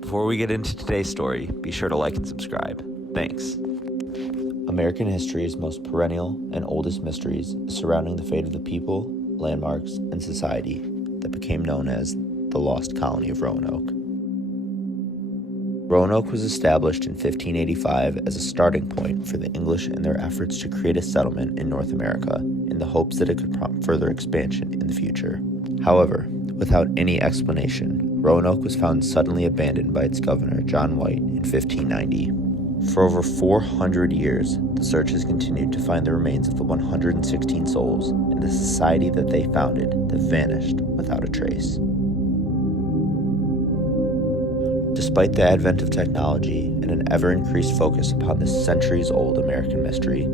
Before we get into today's story, be sure to like and subscribe. Thanks. American history's most perennial and oldest mysteries surrounding the fate of the people, landmarks, and society that became known as the Lost Colony of Roanoke. Roanoke was established in 1585 as a starting point for the English in their efforts to create a settlement in North America in the hopes that it could prompt further expansion in the future. However, without any explanation, Roanoke was found suddenly abandoned by its governor, John White, in 1590. For over 400 years, the search has continued to find the remains of the 116 souls in the society that they founded that vanished without a trace. Despite the advent of technology and an ever-increased focus upon this centuries-old American mystery,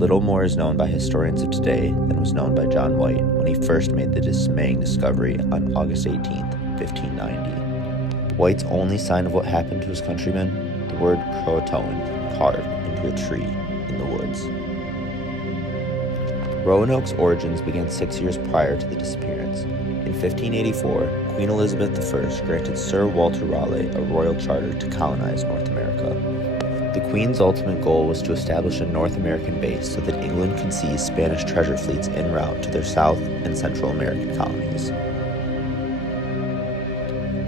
little more is known by historians of today than was known by John White when he first made the dismaying discovery on August 18, 1590. White's only sign of what happened to his countrymen, the word Croatoan, carved into a tree in the woods. Roanoke's origins began 6 years prior to the disappearance. In 1584, Queen Elizabeth I granted Sir Walter Raleigh a royal charter to colonize North America. The Queen's ultimate goal was to establish a North American base so that England could seize Spanish treasure fleets en route to their South and Central American colonies.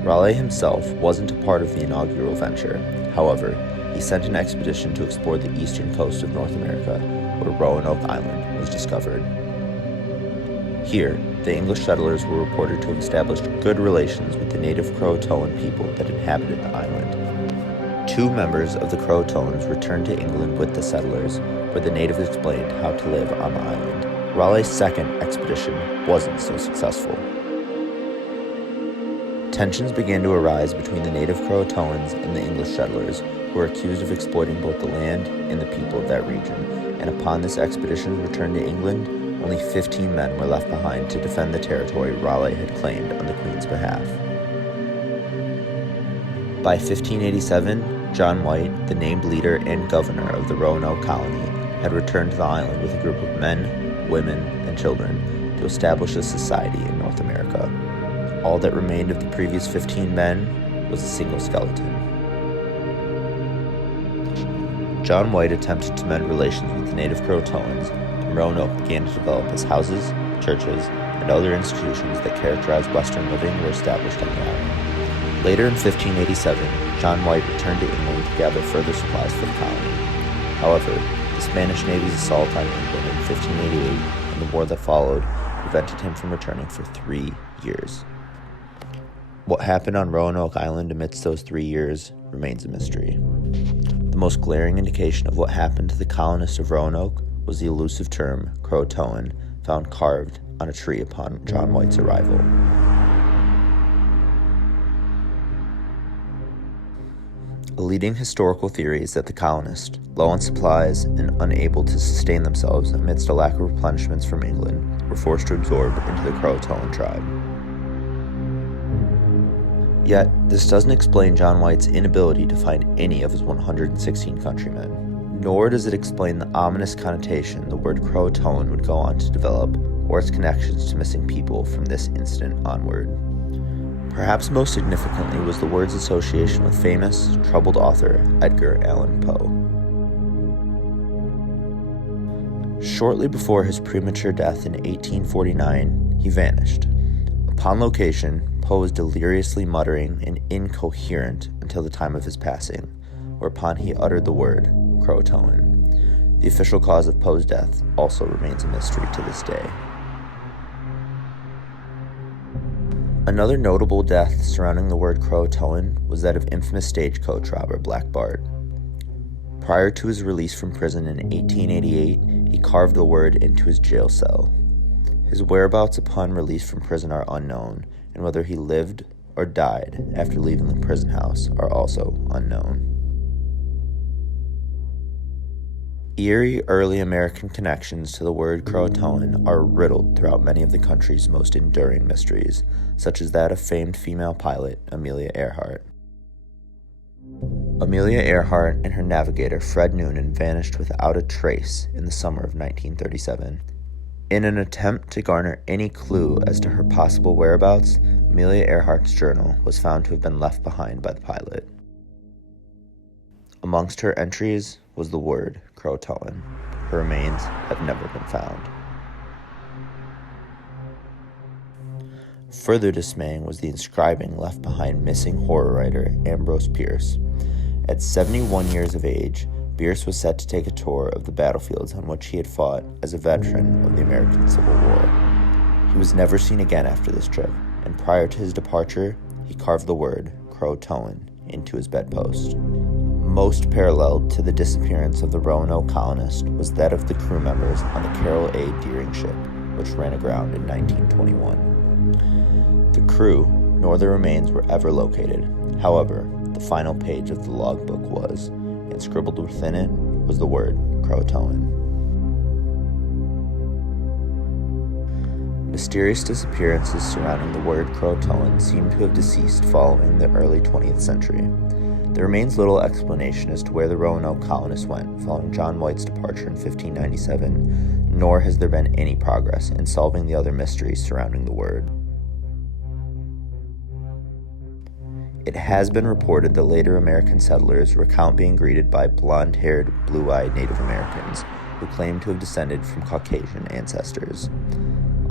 Raleigh himself wasn't a part of the inaugural venture. However, he sent an expedition to explore the eastern coast of North America, where Roanoke Island was discovered. Here, the English settlers were reported to have established good relations with the native Croatoan people that inhabited the island. 2 members of the Croatoans returned to England with the settlers, where the natives explained how to live on the island. Raleigh's second expedition wasn't so successful. Tensions began to arise between the native Croatoans and the English settlers, who were accused of exploiting both the land and the people of that region, and upon this expedition's return to England, only 15 men were left behind to defend the territory Raleigh had claimed on the Queen's behalf. By 1587, John White, the named leader and governor of the Roanoke Colony, had returned to the island with a group of men, women, and children to establish a society in North America. All that remained of the previous 15 men was a single skeleton. John White attempted to mend relations with the native Croatoans, and Roanoke began to develop as houses, churches, and other institutions that characterized Western living were established on the island. Later in 1587, John White returned to England to gather further supplies for the colony. However, the Spanish Navy's assault on England in 1588 and the war that followed prevented him from returning for 3 years. What happened on Roanoke Island amidst those 3 years remains a mystery. The most glaring indication of what happened to the colonists of Roanoke was the elusive term Croatoan found carved on a tree upon John White's arrival. A leading historical theory is that the colonists, low on supplies and unable to sustain themselves amidst a lack of replenishments from England, were forced to absorb into the Croatoan tribe. Yet, this doesn't explain John White's inability to find any of his 116 countrymen. Nor does it explain the ominous connotation the word Croatoan would go on to develop, or its connections to missing people from this incident onward. Perhaps most significantly was the word's association with famous, troubled author Edgar Allan Poe. Shortly before his premature death in 1849, he vanished. Upon location, Poe was deliriously muttering and incoherent until the time of his passing, whereupon he uttered the word Croatoan. The official cause of Poe's death also remains a mystery to this day. Another notable death surrounding the word Croatoan was that of infamous stagecoach robber Black Bart. Prior to his release from prison in 1888, he carved the word into his jail cell. His whereabouts upon release from prison are unknown, and whether he lived or died after leaving the prison house are also unknown. Eerie early American connections to the word Croatoan are riddled throughout many of the country's most enduring mysteries, such as that of famed female pilot Amelia Earhart. Amelia Earhart and her navigator Fred Noonan vanished without a trace in the summer of 1937. In an attempt to garner any clue as to her possible whereabouts, Amelia Earhart's journal was found to have been left behind by the pilot. Amongst her entries was the word Croatoan. Her remains have never been found. Further dismaying was the inscribing left behind missing horror writer Ambrose Bierce. At 71 years of age, Bierce was set to take a tour of the battlefields on which he had fought as a veteran of the American Civil War. He was never seen again after this trip, and prior to his departure, he carved the word Croatoan into his bedpost. Most paralleled to the disappearance of the Roanoke colonist was that of the crew members on the Carroll A. Deering ship, which ran aground in 1921. The crew nor their remains were ever located. However, the final page of the logbook was, and scribbled within it was the word Croatoan. Mysterious disappearances surrounding the word Croatoan seem to have deceased following the early 20th century. There remains little explanation as to where the Roanoke colonists went following John White's departure in 1597, nor has there been any progress in solving the other mysteries surrounding the word. It has been reported that later American settlers recount being greeted by blonde-haired, blue-eyed Native Americans who claim to have descended from Caucasian ancestors.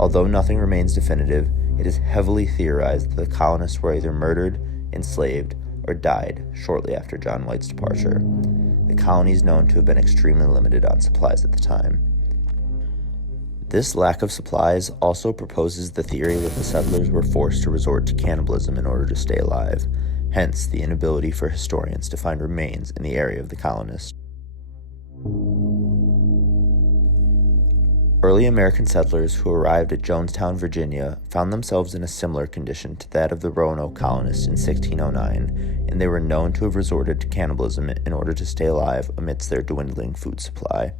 Although nothing remains definitive, it is heavily theorized that the colonists were either murdered, enslaved, or died shortly after John White's departure. The colony is known to have been extremely limited on supplies at the time. This lack of supplies also proposes the theory that the settlers were forced to resort to cannibalism in order to stay alive, hence the inability for historians to find remains in the area of the colonists. Early American settlers who arrived at Jonestown, Virginia, found themselves in a similar condition to that of the Roanoke colonists in 1609, and they were known to have resorted to cannibalism in order to stay alive amidst their dwindling food supply.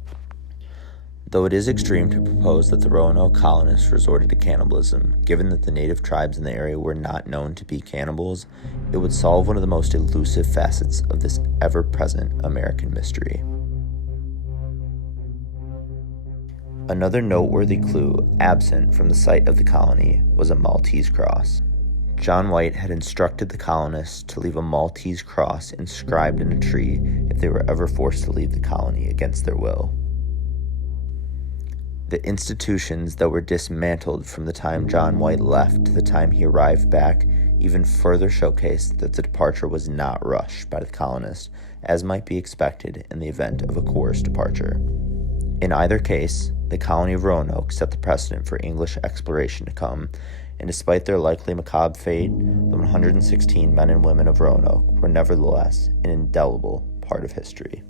Though it is extreme to propose that the Roanoke colonists resorted to cannibalism, given that the native tribes in the area were not known to be cannibals, it would solve one of the most elusive facets of this ever-present American mystery. Another noteworthy clue absent from the site of the colony was a Maltese cross. John White had instructed the colonists to leave a Maltese cross inscribed in a tree if they were ever forced to leave the colony against their will. The institutions that were dismantled from the time John White left to the time he arrived back even further showcased that the departure was not rushed by the colonists, as might be expected in the event of a coerced departure. In either case, the colony of Roanoke set the precedent for English exploration to come, and despite their likely macabre fate, the 116 men and women of Roanoke were nevertheless an indelible part of history.